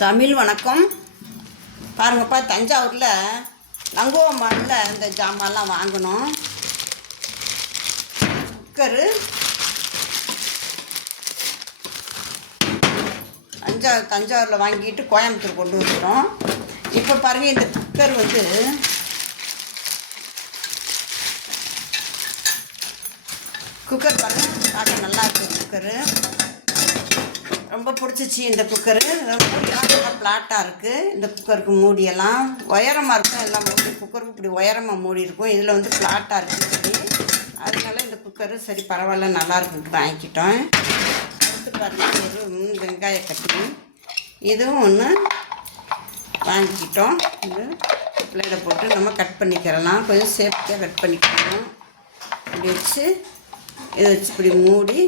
தமிழ் வணக்கம். பாருங்கப்பா, தஞ்சாவூரில் லங்குவா மாலில் இந்த ஜாமான்லாம் வாங்கணும். குக்கரு தஞ்சாவூரில் வாங்கிட்டு கோயம்புத்தூர் கொண்டு வந்துட்டோம். இப்போ பாருங்கள், இந்த குக்கர் பாருங்கள், பார்க்க நல்லா இருக்குது. குக்கரு ரொம்ப பிடிச்சிச்சு. இந்த குக்கரு மூடியெல்லாம் நல்லா ஃப்ளாட்டாக இருக்குது. இந்த குக்கருக்கு மூடியெல்லாம் உயரமாக இருக்கும். எல்லாம் மூடி குக்கருக்கு இப்படி உயரமாக மூடி இருக்கும். இதில் ஃப்ளாட்டாக இருக்குது. சரி, அதனால இந்த குக்கரு சரி பரவாயில்ல, நல்லா இருக்குன்ட்டு வாங்கிக்கிட்டோம். அடுத்து பாருங்கள், ஒரு வெங்காய கட்டி இதுவும் ஒன்று வாங்கிக்கிட்டோம். இது பிளேடை போட்டு நம்ம கட் பண்ணிக்கிறலாம். கொஞ்சம் சேஃப்டியாக கட் பண்ணிக்கிறோம். இப்படி வச்சு இதை வச்சு இப்படி மூடிட்டு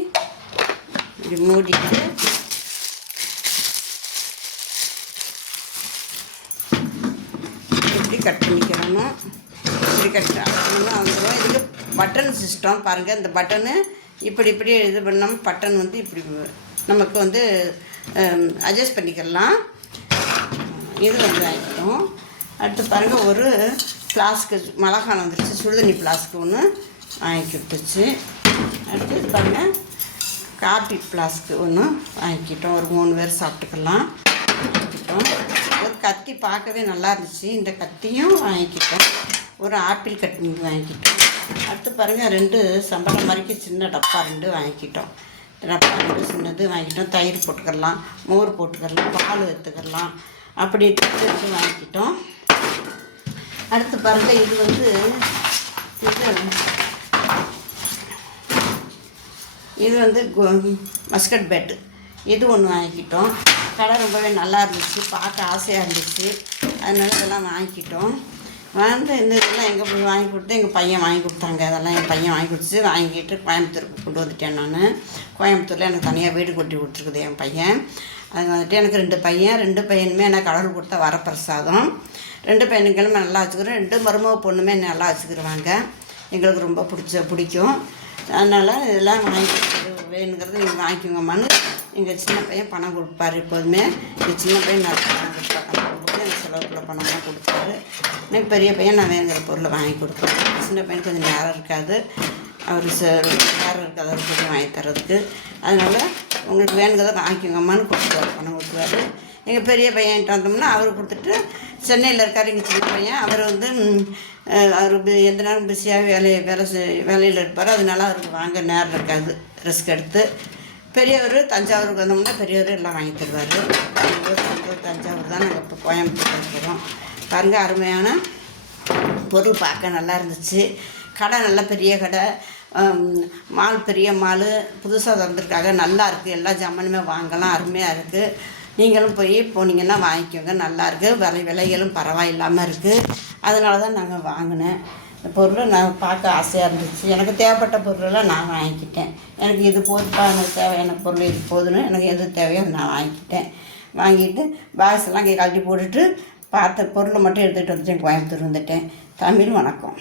இப்படி கட் பண்ணிக்கிறணும். இப்படி கட் பண்ணணும். வந்துடும். இதுக்கு பட்டன் சிஸ்டம் பாருங்கள். இந்த பட்டனு இப்படி இது பண்ணாமல் பட்டன் இப்படி நமக்கு அட்ஜஸ்ட் பண்ணிக்கலாம். இது ஆகிட்டோம். அடுத்து பாருங்கள், ஒரு ஃப்ளாஸ்க்கு மிளகாய் வந்துருச்சு. சுடுதண்ணி ஃப்ளாஸ்க்கு ஒன்று வாங்கி விட்டுச்சு. அடுத்து பாருங்கள், காப்பி ஃப்ளாஸ்க்கு ஒன்று வாங்கிக்கிட்டோம். ஒரு 3 பேர் சாப்பிட்டுக்கலாம் வாங்கிக்கிட்டோம். ஒரு கத்தி பார்க்கவே நல்லா இருந்துச்சு. இந்த கத்தியும் வாங்கிக்கிட்டோம். ஒரு ஆப்பிள் கட்டி வாங்கிக்கிட்டோம். அடுத்து பாருங்கள், 2 சம்பளம் மாதிரிக்கு சின்ன டப்பா 2 வாங்கிக்கிட்டோம். டப்பா 2 சின்னது வாங்கிக்கிட்டோம். தயிர் போட்டுக்கலாம், மோர் போட்டுக்கலாம், பால் எடுத்துக்கலாம், அப்படி வச்சு வாங்கிக்கிட்டோம். அடுத்து பாருங்கள், இது மஸ்கட் பேட்டு இது ஒன்று வாங்கிக்கிட்டோம். கடை ரொம்பவே நல்லா இருந்துச்சு, பார்க்க ஆசையாக இருந்துச்சு. அதனால இதெல்லாம் வாங்கிக்கிட்டோம். இதெல்லாம் எங்கே போய் வாங்கி கொடுத்து எங்கள் பையன் வாங்கி கொடுத்தாங்க. அதெல்லாம் என் பையன் வாங்கி கொடுத்து வாங்கிட்டு கோயம்புத்தூருக்கு கொண்டு வந்துட்டேன். நான் கோயம்புத்தூரில் எனக்கு தனியாக வீடு கொட்டி கொடுத்துருக்குது என் பையன். அது எனக்கு 2 பையன். 2 பையனுமே எனக்கு கடவுள் கொடுத்த வரப்பிரசாதம். 2 பையனுங்களுமே நல்லா வச்சுக்கிறோம். 2 மருமக பொண்ணுமே நல்லா வச்சுக்கிடுவாங்க. எங்களுக்கு ரொம்ப பிடிக்கும். அதனால் இதெல்லாம் வேணுங்கிறது நீங்கள் வாங்கிக்கோங்கம்மான்னு எங்கள் சின்ன பையன் பணம் கொடுப்பார். எப்போதுமே எங்கள் சின்ன பையன் நான் பணம் கொடுப்பாங்க. எங்கள் செலவுக்குள்ள பணம்லாம் கொடுப்பாரு. எனக்கு பெரிய பையன் நான் வேணுங்கிற பொருளை வாங்கி கொடுப்பேன். சின்ன பையன் கொஞ்சம் நேரம் இருக்காது. அவர் நேரம் இருக்காது அவர் கொஞ்சம் வாங்கி தர்றதுக்கு. அதனால் உங்களுக்கு வேணுங்கிறத வாங்கிக்கோங்கம்மான்னு கொடுத்துருவார், பணம் கொடுத்துருவாரு. எங்கள் பெரிய பையன்கிட்ட வந்தோம்னா அவர் கொடுத்துட்டு சென்னையில் இருக்கார். எங்கள் சின்ன பையன் அவர் அவர் எந்த நேரம் பிஸியாக வேலையில் இருப்பார். அதனால அவருக்கு வாங்க நேரம் இருக்காது. ரிஸ்க் எடுத்து பெரியவர் தஞ்சாவூருக்கு வந்தோம்னா பெரியவர் எல்லாம் வாங்கி தருவார். தஞ்சாவூர் தான் நாங்கள் இப்போ கோயம்புத்தூர் இருக்கிறோம். பாருங்கள், அருமையான பொருள் பார்க்க நல்லா இருந்துச்சு. கடை நல்ல பெரிய கடை, மால் பெரிய மால் புதுசாக திறந்துருக்காங்க. நல்லா இருக்குது. எல்லா ஜாமானுமே வாங்கலாம். அருமையாக இருக்குது. நீங்களும் போனீங்கன்னா வாங்கிக்கோங்க. நல்லாயிருக்கு. விலைகளும் பரவாயில்லாமல் இருக்குது. அதனால தான் நாங்கள் வாங்கினேன். இந்த பொருளை நான் பார்க்க ஆசையாக இருந்துச்சு. எனக்கு தேவைப்பட்ட பொருளெல்லாம் நான் வாங்கிக்கிட்டேன். எனக்கு இது போதுப்பா, எனக்கு தேவையான பொருள் இது போதுன்னு எனக்கு எது தேவையோ நான் வாங்கிட்டு பாக்ஸ் எல்லாம் இங்கே கழட்டி போட்டுட்டு பார்த்த பொருளை மட்டும் எடுத்துகிட்டு வந்துட்டேன். கோயம்புத்தூர் வந்துட்டேன். தமிழ் வணக்கம்.